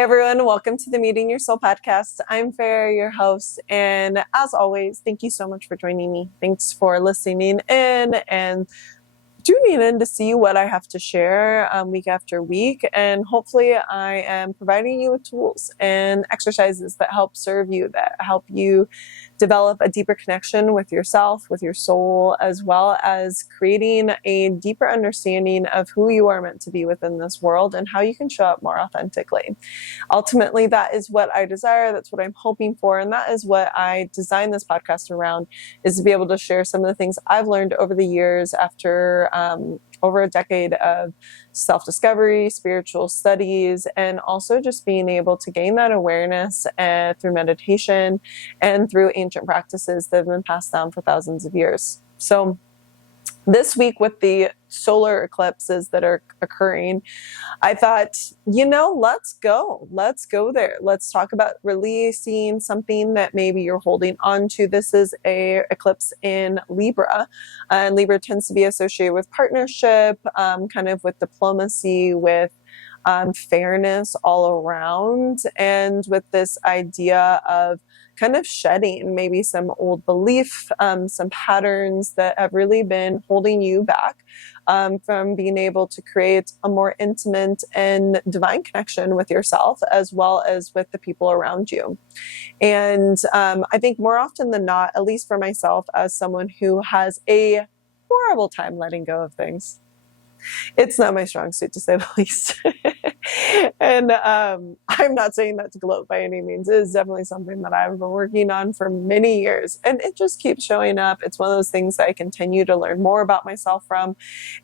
Hey everyone, welcome to the Meeting Your Soul podcast. I'm Farah, your host, and as always, thank you so much for joining me. Thanks for listening in and tuning in to see what I have to share week after week. And hopefully I am providing you with tools and exercises that help serve you, that help you develop a deeper connection with yourself, with your soul, as well as creating a deeper understanding of who you are meant to be within this world and how you can show up more authentically. Ultimately, that is what I desire. That's what I'm hoping for. And that is what I designed this podcast around, is to be able to share some of the things I've learned over the years after over a decade of self-discovery, spiritual studies, and also just being able to gain that awareness through meditation and through ancient practices that have been passed down for thousands of years. So this week, with the solar eclipses that are occurring, I thought, let's go there. Let's talk about releasing something that maybe you're holding on to. This is a eclipse in Libra, and Libra tends to be associated with partnership, kind of with diplomacy, with fairness all around, and with this idea of kind of shedding maybe some old belief, some patterns that have really been holding you back from being able to create a more intimate and divine connection with yourself, as well as with the people around you. And I think more often than not, at least for myself, as someone who has a horrible time letting go of things, it's not my strong suit, to say the least. And I'm not saying that to gloat by any means. It is definitely something that I've been working on for many years, and it just keeps showing up. It's one of those things that I continue to learn more about myself from,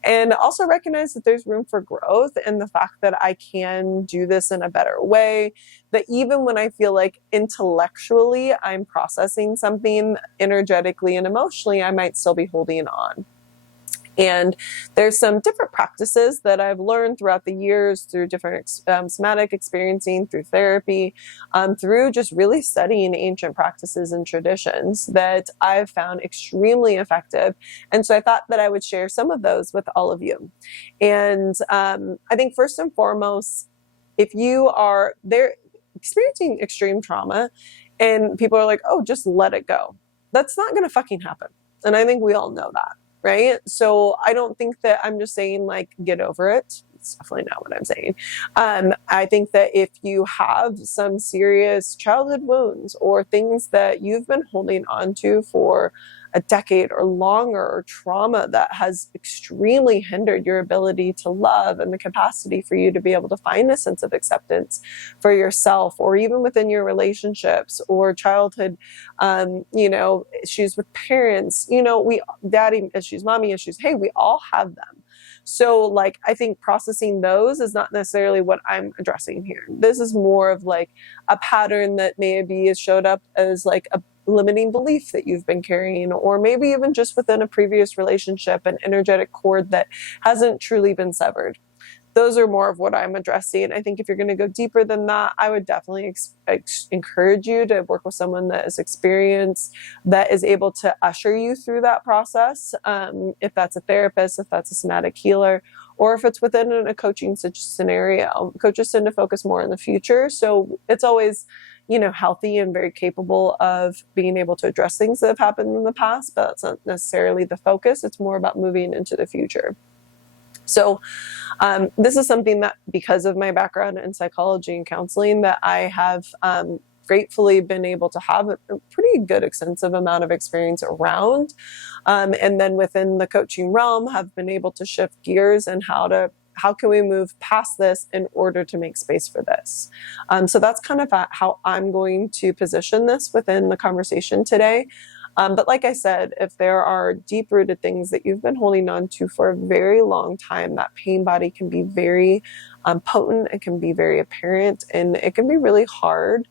and also recognize that there's room for growth, and the fact that I can do this in a better way, that even when I feel like intellectually I'm processing something, energetically and emotionally I might still be holding on. And there's some different practices that I've learned throughout the years through different somatic experiencing, through therapy, through just really studying ancient practices and traditions that I've found extremely effective. And so I thought that I would share some of those with all of you. And I think first and foremost, if you are there experiencing extreme trauma and people are like, oh, just let it go, that's not going to fucking happen. And I think we all know that. Right? So I don't think that I'm just saying like, get over it. It's definitely not what I'm saying. I think that if you have some serious childhood wounds or things that you've been holding on to for a decade or longer, or trauma that has extremely hindered your ability to love and the capacity for you to be able to find a sense of acceptance for yourself, or even within your relationships, or childhood, issues with parents, daddy issues, mommy issues. Hey, we all have them. So I think processing those is not necessarily what I'm addressing here. This is more of like a pattern that maybe has showed up as like a limiting belief that you've been carrying, or maybe even just within a previous relationship, an energetic cord that hasn't truly been severed. Those are more of what I'm addressing. I think if you're going to go deeper than that, I would definitely encourage you to work with someone that is experienced, that is able to usher you through that process. If that's a therapist, if that's a somatic healer, or if it's within a coaching scenario. Coaches tend to focus more in the future. So it's always, healthy and very capable of being able to address things that have happened in the past, but that's not necessarily the focus. It's more about moving into the future. So this is something that, because of my background in psychology and counseling, that I have gratefully been able to have a pretty good extensive amount of experience around. And then within the coaching realm, have been able to shift gears and how can we move past this in order to make space for this? So that's kind of how I'm going to position this within the conversation today. But like I said, if there are deep-rooted things that you've been holding on to for a very long time, that pain body can be very potent, it can be very apparent, and it can be really hard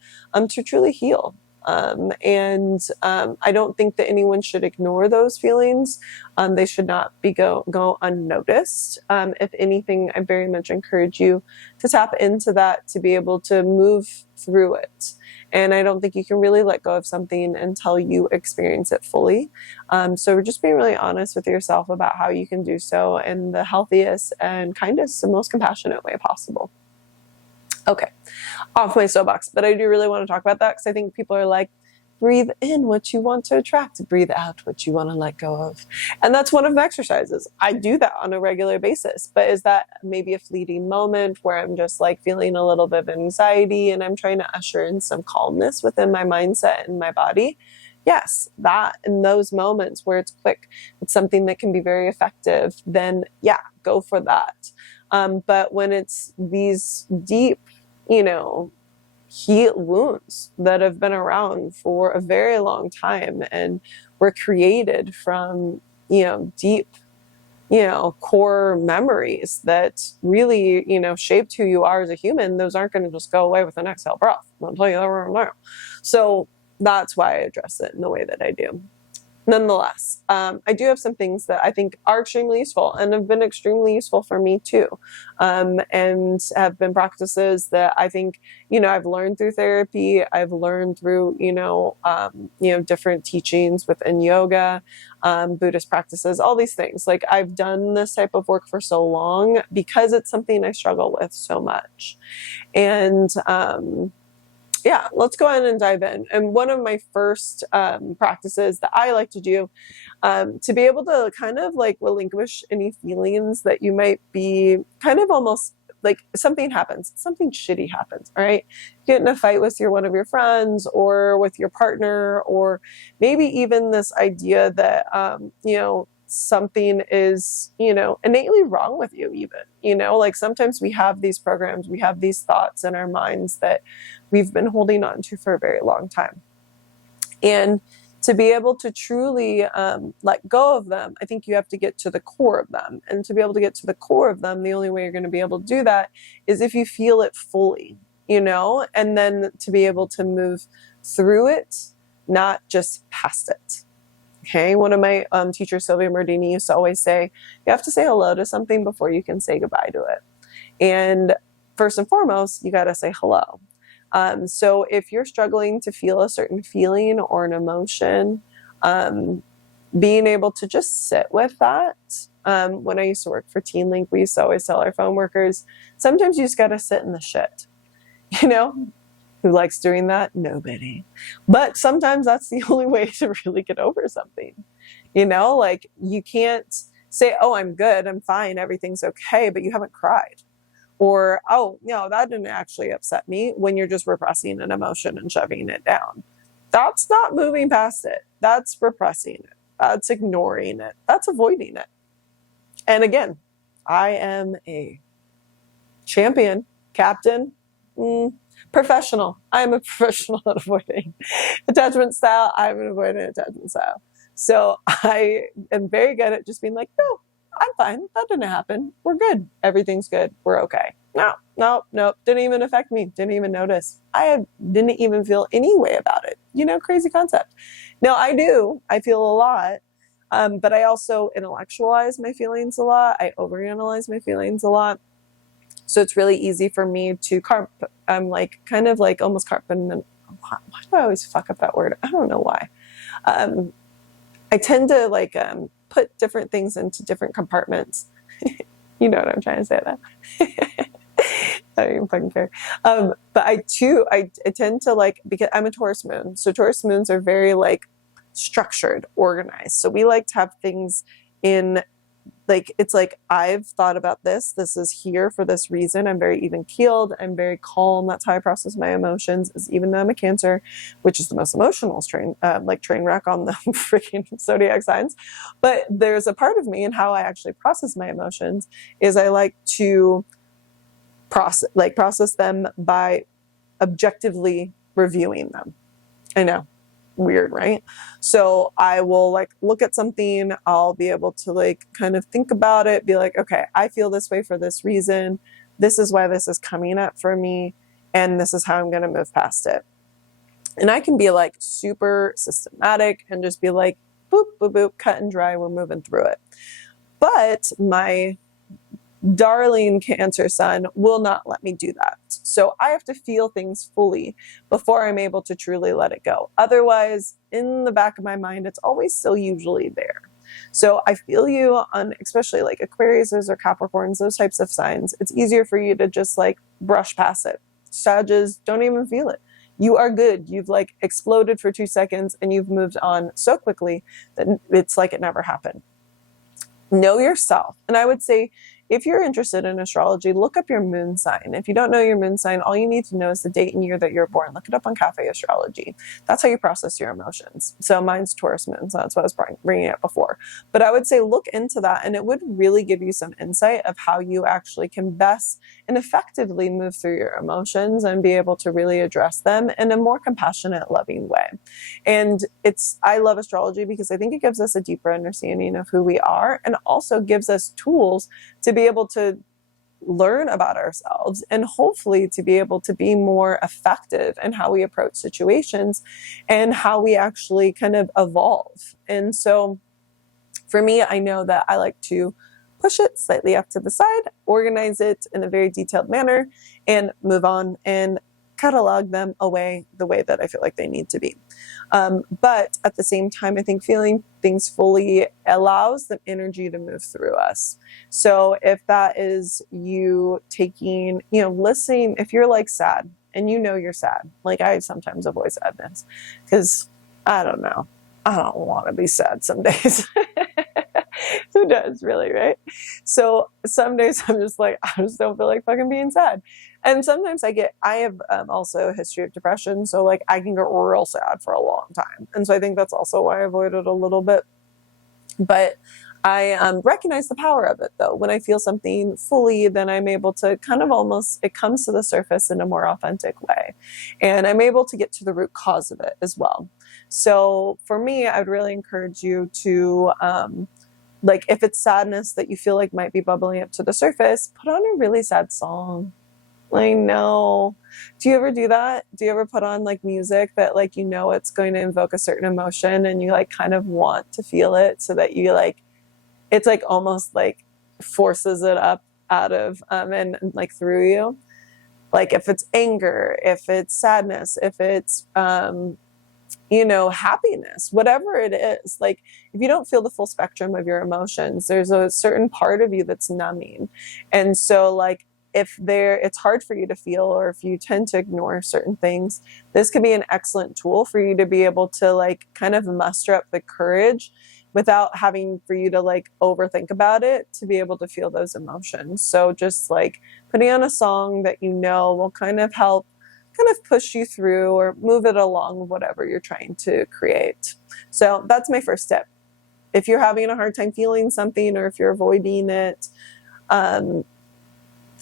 to truly heal. I don't think that anyone should ignore those feelings. They should not be go unnoticed. If anything, I very much encourage you to tap into that, to be able to move through it. And I don't think you can really let go of something until you experience it fully. So just being really honest with yourself about how you can do so in the healthiest and kindest and most compassionate way possible. Okay, off my soapbox, but I do really want to talk about that because I think people are like, breathe in what you want to attract, breathe out what you want to let go of. And that's one of the exercises. I do that on a regular basis, but is that maybe a fleeting moment where I'm just like feeling a little bit of anxiety and I'm trying to usher in some calmness within my mindset and my body? Yes, that in those moments where it's quick, it's something that can be very effective, then yeah, go for that. But when it's these deep, heal wounds that have been around for a very long time and were created from, deep, core memories that really, shaped who you are as a human, those aren't going to just go away with an exhale breath. I'll tell you that right now. So that's why I address it in the way that I do. Nonetheless, I do have some things that I think are extremely useful and have been extremely useful for me too, and have been practices that I think, I've learned through therapy. I've learned through, different teachings within yoga, Buddhist practices, all these things. Like I've done this type of work for so long because it's something I struggle with so much. And, yeah, let's go ahead and dive in. And one of my first practices that I like to do to be able to kind of like relinquish any feelings that you might be kind of almost like something happens, something shitty happens, all right? Get in a fight with one of your friends or with your partner, or maybe even this idea that, something is, innately wrong with you even, like sometimes we have these programs, we have these thoughts in our minds that we've been holding on to for a very long time. And to be able to truly let go of them, I think you have to get to the core of them. And to be able to get to the core of them, the only way you're going to be able to do that is if you feel it fully, and then to be able to move through it, not just past it. Okay, one of my teachers, Sylvia Mardini, used to always say, you have to say hello to something before you can say goodbye to it. And first and foremost, you got to say hello. So if you're struggling to feel a certain feeling or an emotion, being able to just sit with that. When I used to work for Teen Link, we used to always tell our phone workers, sometimes you just got to sit in the shit, Who likes doing that? Nobody. But sometimes that's the only way to really get over something. Like you can't say, oh, I'm good, I'm fine, everything's okay, but you haven't cried. Or, oh, no, that didn't actually upset me, when you're just repressing an emotion and shoving it down. That's not moving past it. That's repressing it. That's ignoring it. That's avoiding it. And again, I am a champion, captain, professional. I'm a professional at avoiding attachment style. I'm an avoidant attachment style. So I am very good at just being like, no, I'm fine. That didn't happen. We're good. Everything's good. We're okay. No. Didn't even affect me. Didn't even notice. I didn't even feel any way about it. Crazy concept. Now I do. I feel a lot. But I also intellectualize my feelings a lot. I overanalyze my feelings a lot. So it's really easy for me to I'm like kind of like almost compartment. Why do I always fuck up that word? I don't know why. I tend to like put different things into different compartments. You know what I'm trying to say that. I don't even fucking care. But I tend to like, because I'm a Taurus moon. So Taurus moons are very like structured, organized. So we like to have things in like, it's like, I've thought about this. This is here for this reason. I'm very even keeled. I'm very calm. That's how I process my emotions, is even though I'm a Cancer, which is the most emotional train wreck on the freaking zodiac signs. But there's a part of me, and how I actually process my emotions is I like to process them by objectively reviewing them. I know. Weird, right? So I will like look at something, I'll be able to like kind of think about it, be like, okay, I feel this way for this reason. This is why this is coming up for me. And this is how I'm going to move past it. And I can be like super systematic and just be like, boop, boop, boop, cut and dry. We're moving through it. But my darling Cancer sun will not let me do that. So I have to feel things fully before I'm able to truly let it go. Otherwise, in the back of my mind, it's always still usually there. So I feel you on, especially like Aquariuses or Capricorns, those types of signs. It's easier for you to just like brush past it. Sages don't even feel it. You are good. You've like exploded for 2 seconds and you've moved on so quickly that it's like it never happened. Know yourself. And I would say, if you're interested in astrology, look up your moon sign. If you don't know your moon sign, all you need to know is the date and year that you're born. Look it up on Cafe Astrology. That's how you process your emotions. So mine's Taurus moon, so that's what I was bringing up before. But I would say look into that, and it would really give you some insight of how you actually can best and effectively move through your emotions and be able to really address them in a more compassionate, loving way. And I love astrology because I think it gives us a deeper understanding of who we are, and also gives us tools to be able to learn about ourselves and hopefully to be able to be more effective in how we approach situations and how we actually kind of evolve. And so for me, I know that I like to push it slightly up to the side, organize it in a very detailed manner, and move on and catalog them away the way that I feel like they need to be. But at the same time, I think feeling things fully allows the energy to move through us. So if that is you taking, listening, if you're like sad and you're sad, like I sometimes avoid sadness because I don't know, I don't want to be sad some days. Who does really, right? So some days I'm just like, I just don't feel like fucking being sad. And sometimes I have also a history of depression. So like I can get real sad for a long time. And so I think that's also why I avoid it a little bit. But I recognize the power of it though. When I feel something fully, then I'm able to kind of it comes to the surface in a more authentic way. And I'm able to get to the root cause of it as well. So for me, I'd really encourage you to, like if it's sadness that you feel like might be bubbling up to the surface, put on a really sad song. Like, no. Do you ever do that? Do you ever put on like music that like, it's going to invoke a certain emotion and you like kind of want to feel it so that you like, it's like almost like forces it up out of, and like through you. Like if it's anger, if it's sadness, if it's, happiness, whatever it is, like if you don't feel the full spectrum of your emotions, there's a certain part of you that's numbing. And so like, it's hard for you to feel, or if you tend to ignore certain things, this could be an excellent tool for you to be able to like kind of muster up the courage without having for you to like overthink about it to be able to feel those emotions. So just like putting on a song that will kind of help kind of push you through or move it along whatever you're trying to create. So that's my first tip. If you're having a hard time feeling something, or if you're avoiding it,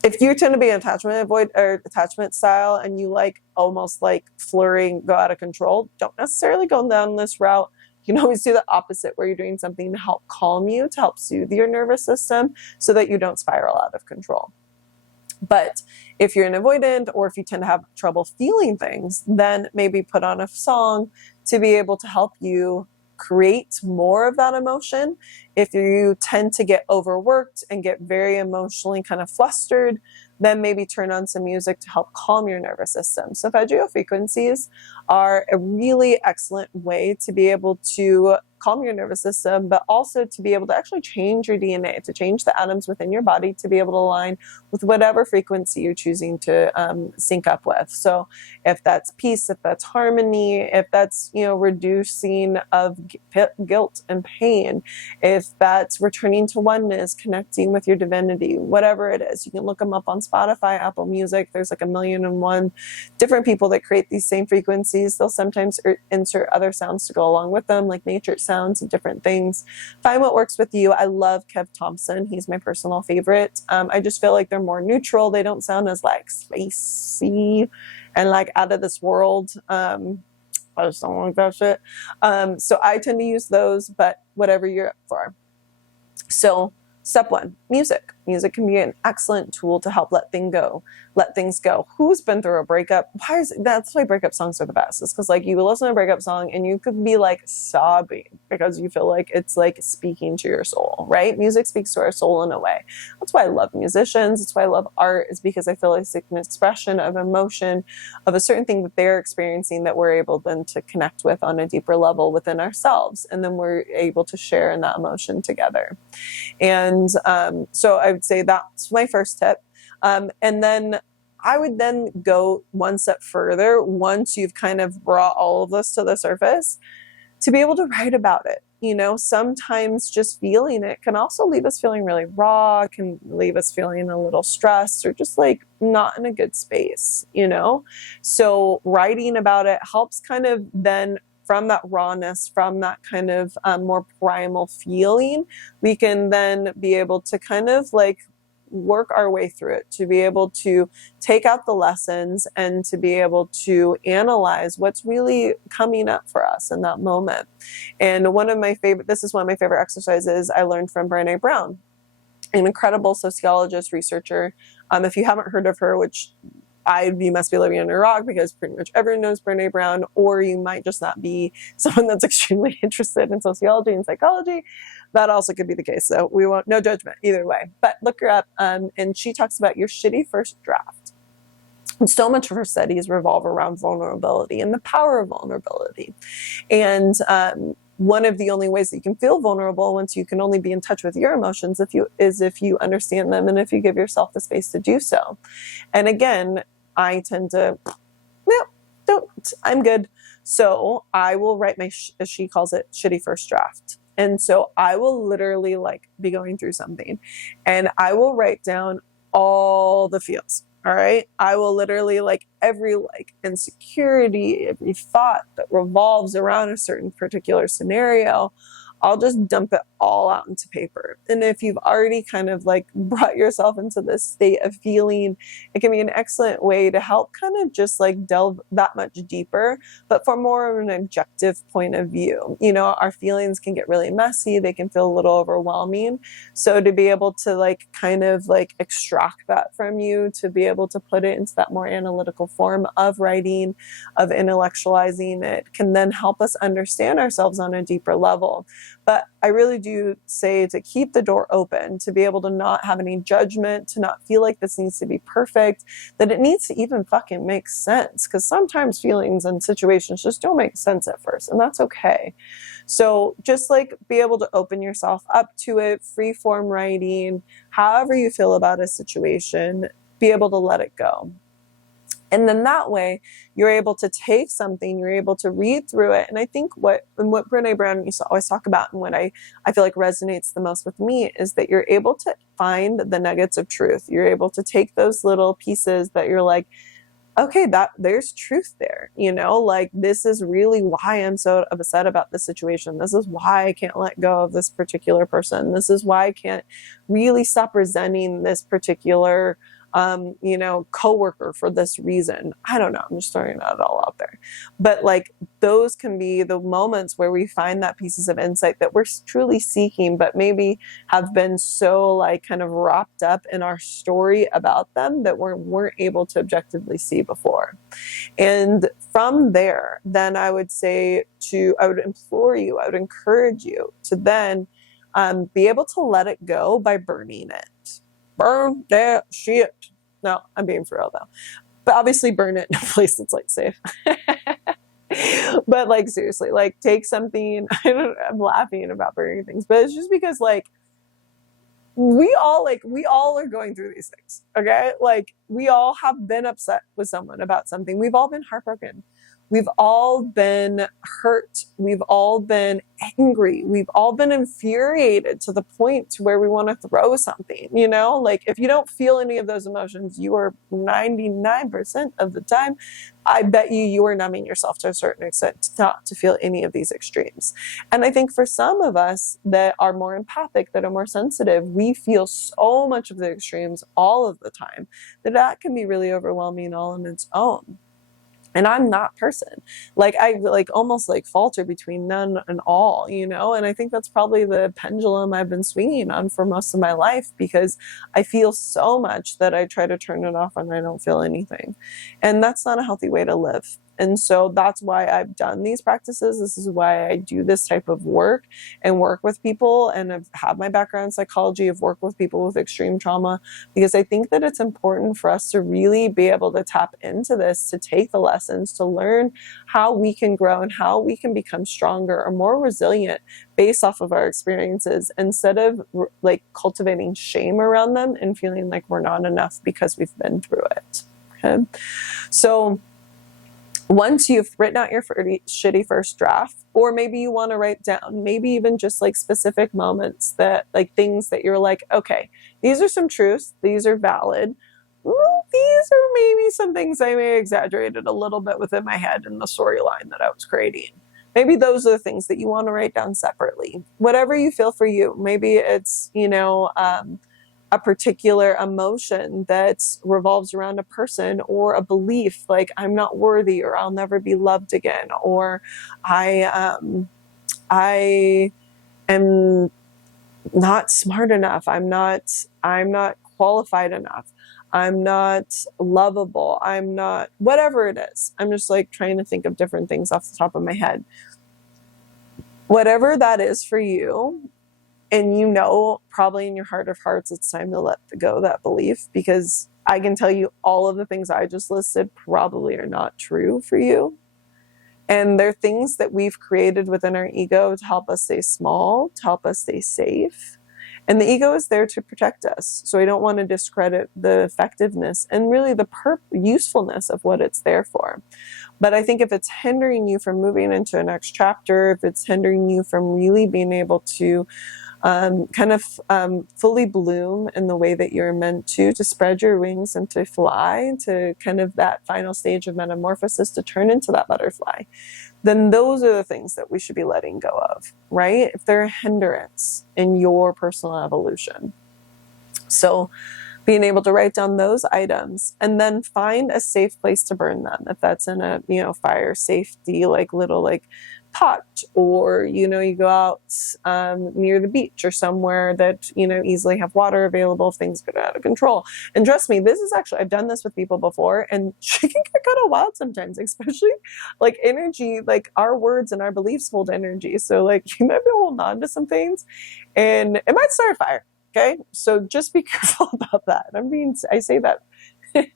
if you tend to be an attachment style and you like almost like flirting, go out of control, don't necessarily go down this route. You can always do the opposite, where you're doing something to help calm you, to help soothe your nervous system so that you don't spiral out of control. But if you're an avoidant, or if you tend to have trouble feeling things, then maybe put on a song to be able to help you create more of that emotion. If you tend to get overworked and get very emotionally kind of flustered, then maybe turn on some music to help calm your nervous system. So Solfeggio frequencies are a really excellent way to be able to calm your nervous system, but also to be able to actually change your DNA, to change the atoms within your body to be able to align with whatever frequency you're choosing to sync up with. So if that's peace, if that's harmony, if that's, reducing of guilt and pain, if that's returning to oneness, connecting with your divinity, whatever it is, you can look them up on Spotify, Apple Music. There's like 1,000,001 different people that create these same frequencies. They'll sometimes insert other sounds to go along with them, like nature sounds and different things. Find what works with you. I love Kev Thompson. He's my personal favorite. I just feel like they're more neutral. They don't sound as like spacey and like out of this world. I just don't like that shit. So I tend to use those, but whatever you're up for. So step one, music. Music can be an excellent tool to help let things go. Who's been through a breakup? That's why breakup songs are the best. It's because like you listen to a breakup song and you could be like sobbing because you feel like it's like speaking to your soul, right? Music speaks to our soul in a way. That's why I love musicians. That's why I love art, is because I feel like it's an expression of emotion of a certain thing that they're experiencing that we're able then to connect with on a deeper level within ourselves. And then we're able to share in that emotion together. And so I would say that's my first tip. And then I would then go one step further once you've kind of brought all of this to the surface to be able to write about it. You know, sometimes just feeling it can also leave us feeling really raw, can leave us feeling a little stressed or just like not in a good space, you know? So writing about it helps kind of then from that rawness, from that kind of more primal feeling, we can then be able to kind of like work our way through it, to be able to take out the lessons and to be able to analyze what's really coming up for us in that moment. And this is one of my favorite exercises I learned from Brene Brown, an incredible sociologist, researcher. If you haven't heard of her, which you must be living under a rock because pretty much everyone knows Brene Brown, or you might just not be someone that's extremely interested in sociology and psychology. That also could be the case. So no judgment either way, but look her up. And she talks about your shitty first draft. And so much of her studies revolve around vulnerability and the power of vulnerability. And one of the only ways that you can feel vulnerable once you can only be in touch with your emotions is if you understand them and if you give yourself the space to do so. And again, I tend to, I'm good. So I will write as she calls it, shitty first draft. And so I will literally like be going through something and I will write down all the feels. All right. I will literally like every like insecurity, every thought that revolves around a certain particular scenario, I'll just dump it all out into paper. And if you've already kind of like brought yourself into this state of feeling, it can be an excellent way to help kind of just like delve that much deeper, but from more of an objective point of view. You know, our feelings can get really messy. They can feel a little overwhelming. So to be able to like kind of like extract that from you, to be able to put it into that more analytical form of writing, of intellectualizing it, can then help us understand ourselves on a deeper level. But I really do say to keep the door open, to be able to not have any judgment, to not feel like this needs to be perfect, that it needs to even fucking make sense. Because sometimes feelings and situations just don't make sense at first, and that's okay. So just like be able to open yourself up to it, free form writing, however you feel about a situation, be able to let it go. And then that way you're able to take something, you're able to read through it. And I think what Brene Brown used to always talk about, and what I feel like resonates the most with me, is that you're able to find the nuggets of truth. You're able to take those little pieces that you're like, okay, there's truth there, you know, like this is really why I'm so upset about this situation. This is why I can't let go of this particular person. This is why I can't really stop resenting this particular coworker for this reason. I don't know. I'm just throwing that all out there. But like those can be the moments where we find that pieces of insight that we're truly seeking, but maybe have been so like kind of wrapped up in our story about them that we weren't able to objectively see before. And from there, then I would implore you, I would encourage you to then be able to let it go by burning it. Burn that shit. No, I'm being for real though. But obviously burn it in a place that's like safe. But like seriously, like take something, I'm laughing about burning things, but it's just because like we all are going through these things. Okay. Like we all have been upset with someone about something. We've all been heartbroken. We've all been hurt. We've all been angry. We've all been infuriated to the point to where we want to throw something, you know? Like if you don't feel any of those emotions, you are 99% of the time, I bet you are numbing yourself to a certain extent not to feel any of these extremes. And I think for some of us that are more empathic, that are more sensitive, we feel so much of the extremes all of the time that can be really overwhelming all on its own. And I'm that person. Like I like almost like falter between none and all, you know? And I think that's probably the pendulum I've been swinging on for most of my life, because I feel so much that I try to turn it off and I don't feel anything. And that's not a healthy way to live. And so that's why I've done these practices. This is why I do this type of work and work with people. And I've had my background in psychology, of work with people with extreme trauma, because I think that it's important for us to really be able to tap into this, to take the lessons, to learn how we can grow and how we can become stronger or more resilient based off of our experiences, instead of like cultivating shame around them and feeling like we're not enough because we've been through it. Okay. So once you've written out your shitty first draft, or maybe you want to write down, maybe even just like specific moments that, like things that you're like, okay, these are some truths, these are valid. These are maybe some things I may have exaggerated a little bit within my head in the storyline that I was creating. Maybe those are the things that you want to write down separately. Whatever you feel for you. Maybe it's, a particular emotion that revolves around a person or a belief, like I'm not worthy, or I'll never be loved again, or I am not smart enough. I'm not qualified enough. I'm not lovable. I'm not, whatever it is. I'm just like trying to think of different things off the top of my head. Whatever that is for you, and probably in your heart of hearts, it's time to let go of that belief, because I can tell you all of the things I just listed probably are not true for you. And they're things that we've created within our ego to help us stay small, to help us stay safe. And the ego is there to protect us. So I don't want to discredit the effectiveness and really the usefulness of what it's there for. But I think if it's hindering you from moving into a next chapter, if it's hindering you from really being able to fully bloom in the way that you're meant to spread your wings and to fly to kind of that final stage of metamorphosis, to turn into that butterfly, then those are the things that we should be letting go of, right? If they're a hindrance in your personal evolution. So being able to write down those items and then find a safe place to burn them. If that's in a, fire safety, like little like pot, or, you go out near the beach or somewhere that, easily have water available if things get out of control. And trust me, this is actually, I've done this with people before, and she can get kind of wild sometimes, especially like energy, like our words and our beliefs hold energy. So like you might be holding on to some things and it might start a fire. Okay. So just be careful about that. I say that with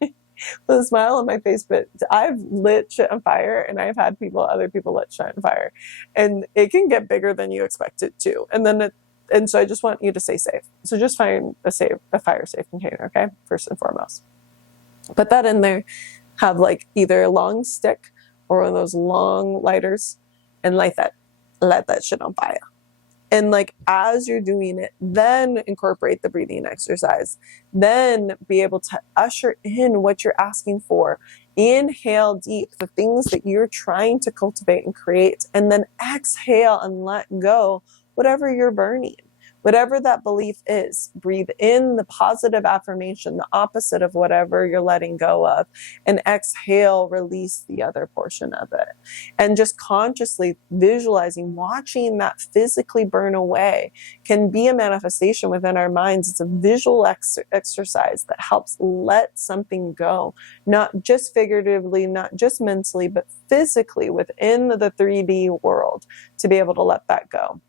a smile on my face, but I've lit shit on fire, and I've had other people lit shit on fire, and it can get bigger than you expect it to. And so I just want you to stay safe. So just find a fire safe container. Okay. First and foremost, put that in there, have like either a long stick or one of those long lighters, and let that shit on fire. And like, as you're doing it, then incorporate the breathing exercise, then be able to usher in what you're asking for. Inhale deep, the things that you're trying to cultivate and create, and then exhale and let go whatever you're burning. Whatever that belief is, breathe in the positive affirmation, the opposite of whatever you're letting go of, and exhale, release the other portion of it. And just consciously visualizing, watching that physically burn away can be a manifestation within our minds. It's a visual exercise that helps let something go, not just figuratively, not just mentally, but physically within the 3D world, to be able to let that go.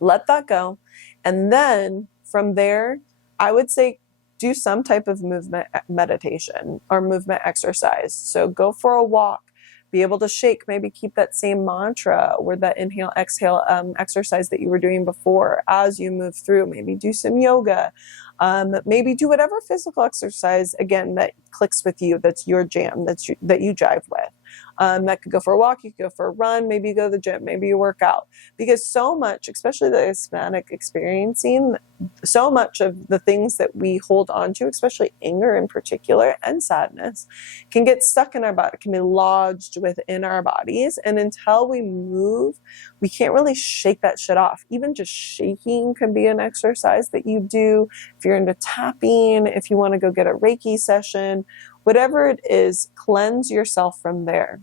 Let that go. And then from there, I would say do some type of movement meditation or movement exercise. So go for a walk, be able to shake, maybe keep that same mantra or that inhale, exhale exercise that you were doing before as you move through. Maybe do some yoga. Maybe do whatever physical exercise, again, that clicks with you, that's your jam, that you jive with. That could go for a walk, you could go for a run, maybe you go to the gym, maybe you work out. Because so much, especially the Hispanic experiencing, so much of the things that we hold on to, especially anger in particular and sadness, can get stuck in our body, can be lodged within our bodies. And until we move, we can't really shake that shit off. Even just shaking can be an exercise that you do. If you're into tapping, if you want to go get a Reiki session, whatever it is, cleanse yourself from there.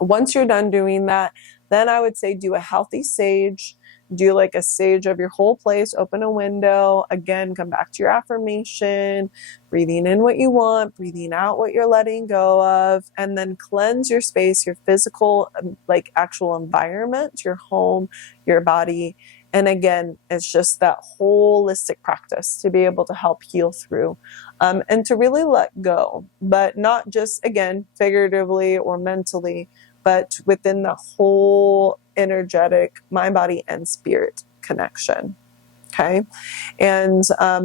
Once you're done doing that, then I would say do a healthy sage. Do like a sage of your whole place, open a window. Again, come back to your affirmation, breathing in what you want, breathing out what you're letting go of, and then cleanse your space, your physical, like actual environment, your home, your body. And again, it's just that holistic practice to be able to help heal through and to really let go, but not just, again, figuratively or mentally, but within the whole energetic mind, body, and spirit connection. Okay. And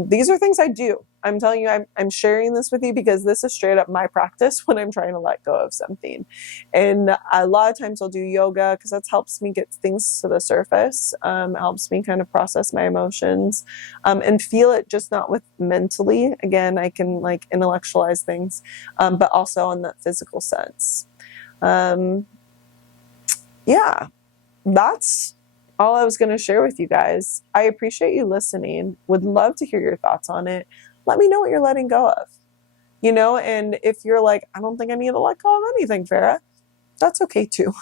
these are things I do. I'm telling you, I'm sharing this with you because this is straight up my practice when I'm trying to let go of something. And a lot of times I'll do yoga because that helps me get things to the surface. Helps me kind of process my emotions, and feel it, just not with mentally. Again, I can like intellectualize things, but also in that physical sense. Yeah, that's all I was going to share with you guys. I appreciate you listening. Would love to hear your thoughts on it. Let me know what you're letting go of, and if you're like, I don't think I need to let go of anything, Farah, that's okay too.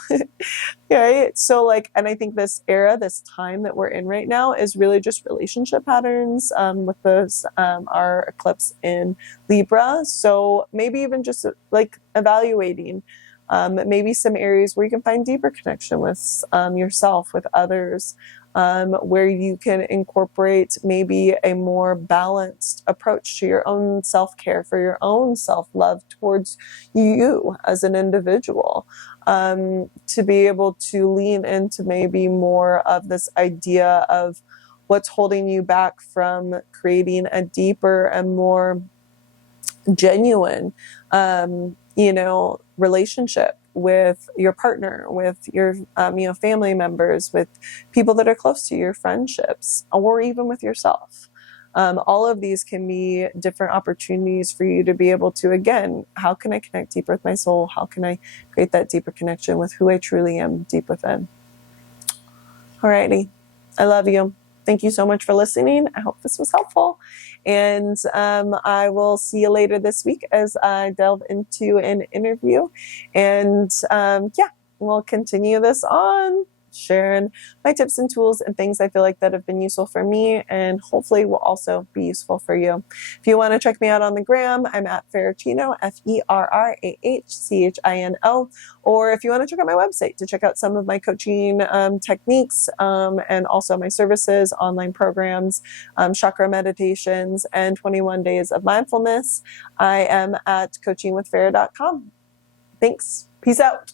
Right? So like, and I think this era, this time that we're in right now is really just relationship patterns, with those, our eclipse in Libra. So maybe even just like evaluating, maybe some areas where you can find deeper connection with, yourself, with others, where you can incorporate maybe a more balanced approach to your own self-care, for your own self-love towards you as an individual, to be able to lean into maybe more of this idea of what's holding you back from creating a deeper and more genuine, relationship with your partner, with your, family members, with people that are close to you, your friendships, or even with yourself. All of these can be different opportunities for you to be able to, again, how can I connect deeper with my soul? How can I create that deeper connection with who I truly am deep within? Alrighty. I love you. Thank you so much for listening. I hope this was helpful. And I will see you later this week as I delve into an interview. And we'll continue this on, sharing my tips and tools and things I feel like that have been useful for me and hopefully will also be useful for you. If you want to check me out on the gram, I'm at Ferrachino, FERRAHCHINO. Or if you want to check out my website to check out some of my coaching techniques, and also my services, online programs, chakra meditations, and 21 days of mindfulness, I am at coachingwithfarrah.com. Thanks. Peace out.